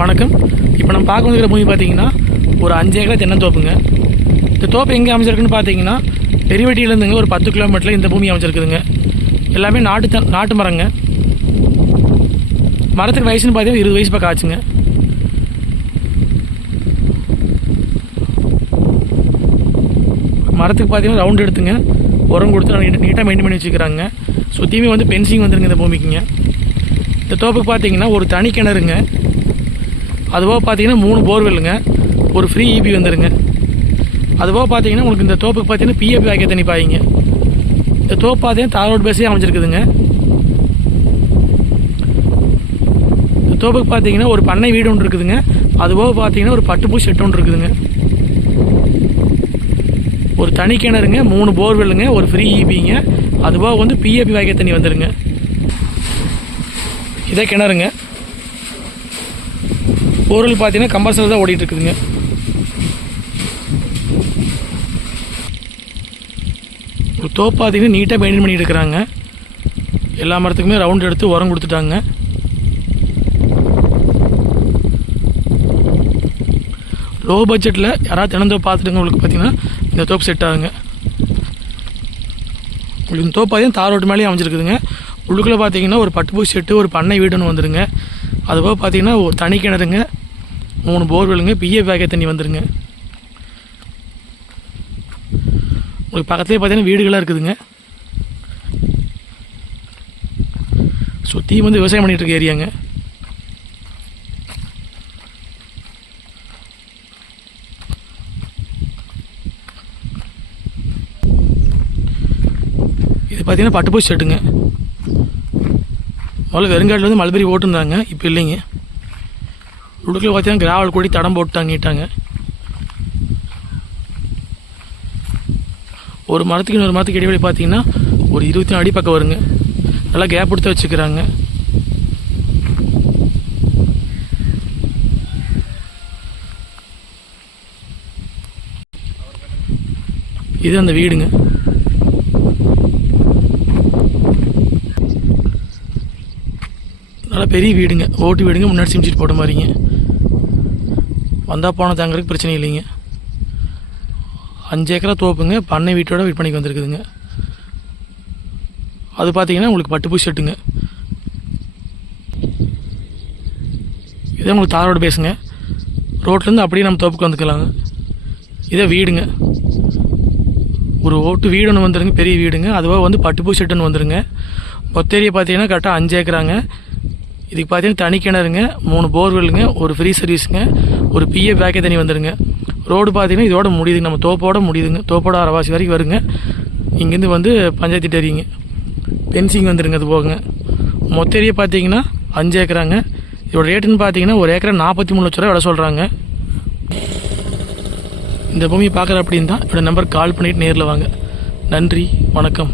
வணக்கம். இப்போ நம்ம பார்க்க வந்துக்கிற பூமி பார்த்தீங்கன்னா ஒரு 5 ஏக்கர் தென்னந்தோப்புங்க. இந்த தோப்பு எங்கே அமைச்சிருக்குன்னு பார்த்தீங்கன்னா பெரியவட்டியிலேருந்துங்க ஒரு 10 கிலோமீட்டரில் இந்த பூமி அமைச்சிருக்குதுங்க. எல்லாமே நாட்டு மரங்க. மரத்துக்கு வயசுன்னு பார்த்தீங்கன்னா 20 வயசு பக்கம் ஆச்சுங்க. மரத்துக்கு பார்த்தீங்கன்னா ரவுண்ட் எடுத்துங்க உரம் கொடுத்து நீட்டாக மெயின்டைன் பண்ணி வச்சுக்கிறாங்க. சுற்றியுமே வந்து பென்சிங் வந்துருங்க இந்த பூமிக்குங்க. இந்த தோப்புக்கு பார்த்தீங்கன்னா ஒரு தனி கிணறுங்க, அதுபோக பார்த்தீங்கன்னா 3 போர்வெல்லுங்க, ஒரு ஃப்ரீ இபி வந்துடுங்க. அதுபோக பார்த்தீங்கன்னா உங்களுக்கு இந்த தோப்புக்கு பார்த்தீங்கன்னா பிஎஃபி வாய்க்க தண்ணி பாய்ங்க. இந்த தோப்பு பார்த்தீங்கன்னா தார் ரோடு பேஸே அமைச்சிருக்குதுங்க. இந்த தோப்புக்கு பார்த்தீங்கன்னா ஒரு பண்ணை வீடு ஒன்று இருக்குதுங்க. அதுபோக பார்த்தீங்கன்னா ஒரு பட்டுப்பூ செட்டு ஒன்று இருக்குதுங்க. ஒரு தனி கிணறுங்க, 3 போர்வெல்லுங்க, ஒரு ஃப்ரீ இபிங்க, அதுபோக வந்து பிஎஃபி வாய்க்க தண்ணி வந்துடுங்க. இதே கிணறுங்க. போர்வெல் பார்த்தீங்கன்னா கம்பல்சரி தான் ஓடிட்டு இருக்குதுங்க. ஒரு தோப்பு பார்த்தீங்கன்னா நீட்டாக மெயின்டைன் பண்ணிட்டு இருக்கிறாங்க. எல்லா மரத்துக்குமே ரவுண்ட் எடுத்து உரம் கொடுத்துட்டாங்க. லோ பட்ஜெட்டில் யாராவது தினந்தோப்பு பார்த்துட்டுங்க உங்களுக்கு பார்த்தீங்கன்னா இந்த தோப்பு செட் ஆகுங்க. உங்களுக்கு இந்த தோப்பு பார்த்தீங்கன்னா தார் ரோட்டு மேலேயே அமைச்சிருக்குதுங்க. உள்ளுக்குள்ளே பார்த்தீங்கன்னா ஒரு பட்டுப்பூ செட்டு, ஒரு பண்ணை வீடுன்னு வந்துடுங்க. அதுபோக பார்த்தீங்கன்னா ஒரு தனி கிணறுங்க, 3 போர்வெல்லுங்க, பிஎஃப் வாய்க்க தண்ணி வந்துடுங்க. உங்களுக்கு பக்கத்துலேயே பார்த்தீங்கன்னா வீடுகளாக இருக்குதுங்க. சுற்றி வந்து விவசாயம் பண்ணிகிட்டு இருக்க ஏரியாங்க. இது பார்த்தீங்கன்னா பட்டுப்பூ செட்டுங்க. முதல்ல வெறுங்காட்டில் வந்து மல்பெரி ஓட்டுருந்தாங்க, இப்போ இல்லைங்க. உள்ளுக்குள்ள பார்த்தீங்கன்னா கிராவல் கூடி தடம் போட்டுட்டாங்க நீட்டாங்க. ஒரு மரத்துக்கு இன்னொரு மரத்துக்கு இடைவெளி பார்த்தீங்கன்னா ஒரு 24 அடி பக்கம் வருங்க. நல்லா கேப் கொடுத்து வச்சுக்கிறாங்க. இது அந்த வீடுங்க. நல்லா பெரிய வீடுங்க, ஓட்டு வீடுங்க, முன்னாடி சிமிச்சிட்டு போட்ட மாதிரிங்க. வந்தால் போன தாங்கிறதுக்கு பிரச்சனை இல்லைங்க. 5 ஏக்கரா தோப்புங்க, பண்ணை வீட்டோட விற்பனைக்கு வந்துருக்குதுங்க. அது பார்த்தீங்கன்னா உங்களுக்கு பட்டுப்பூ செட்டுங்க. இதே உங்களுக்கு தாரோடு பேசுங்க. ரோட்லேருந்து அப்படியே நம்ம தோப்புக்கு வந்துக்கலாங்க. இதே வீடுங்க, ஒரு ஓட்டு வீடு ஒன்று வந்துருங்க, பெரிய வீடுங்க. அதுவாக வந்து பட்டுப்பூ செட்டுன்னு வந்துருங்க. மொத்தேரியை பார்த்தீங்கன்னா கரெக்டாக 5 ஏக்கராங்க. இதுக்கு பார்த்தீங்கன்னா தனி கிணறுங்க, 3 போர்வெல்லுங்க, ஒரு ஃப்ரீ சர்வீஸுங்க, ஒரு பிஎஃப் வாய்க்க தண்ணி வந்துடுங்க. ரோடு பார்த்தீங்கன்னா இதோட முடியுதுங்க, நம்ம தோப்போட முடியுதுங்க. தோப்போட அரைவாசி வரைக்கும் வருங்க. இங்கேருந்து வந்து பஞ்சாயத்து டேரிங்க, பென்சிங் வந்துடுங்க. அது போகுங்க. மொத்த ஏரியா பார்த்தீங்கன்னா 5 ஏக்கராங்க. இதோட ரேட்டுன்னு பார்த்தீங்கன்னா ஒரு ஏக்கரை 43 லட்ச ரூபா விட சொல்கிறாங்க. இந்த பூமியை பார்க்குற அப்படின்னு தான் என்னோட நம்பர் கால் பண்ணிவிட்டு நேரில் வாங்க. நன்றி, வணக்கம்.